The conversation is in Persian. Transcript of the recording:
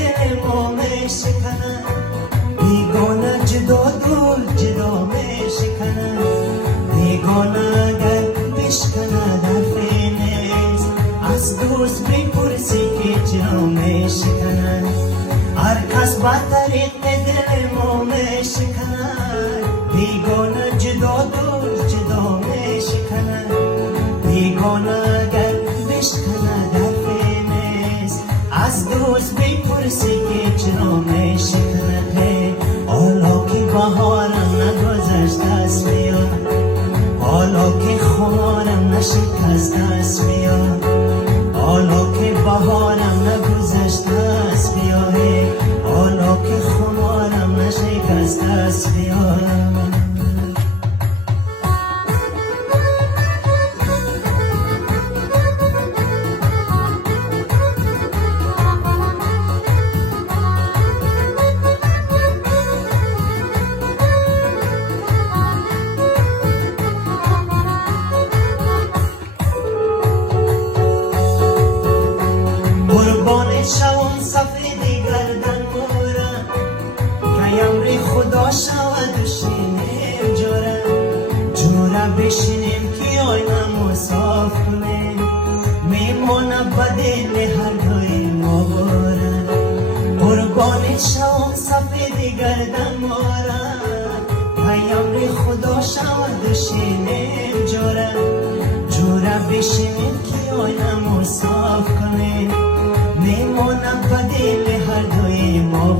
دل ما میشکنه بیگانه جدا دل جدا میشکنه بیگانه اگر بشکنه دفعه نیست از دوست بپرسی که چرا میشکنه هر کس با طریق دل ما میشکنه بیگانه جدا دل جدا میشکنه بیگانه اگر بشکنه دفعه نیست از دوست بپرسی که چرا میشکنه حالا که بهارم نگذشته است بیا حالا که خمارم نشکسته است بیا حالا که بهارم نگذشته است بیا حالا که خمارم نشکسته است بیا قربان شوم سفید گردن مورا که امر خدا شود و شینیم جوره بشینیم که آینم و صاف کنیم میمونه بدل هر دوی ما باره قربان شوم سفید گردن مورا که امر خدا شود و شینیم جوره بشینیم که آینم و صاف کنیم میمونم بدل هر دوی ما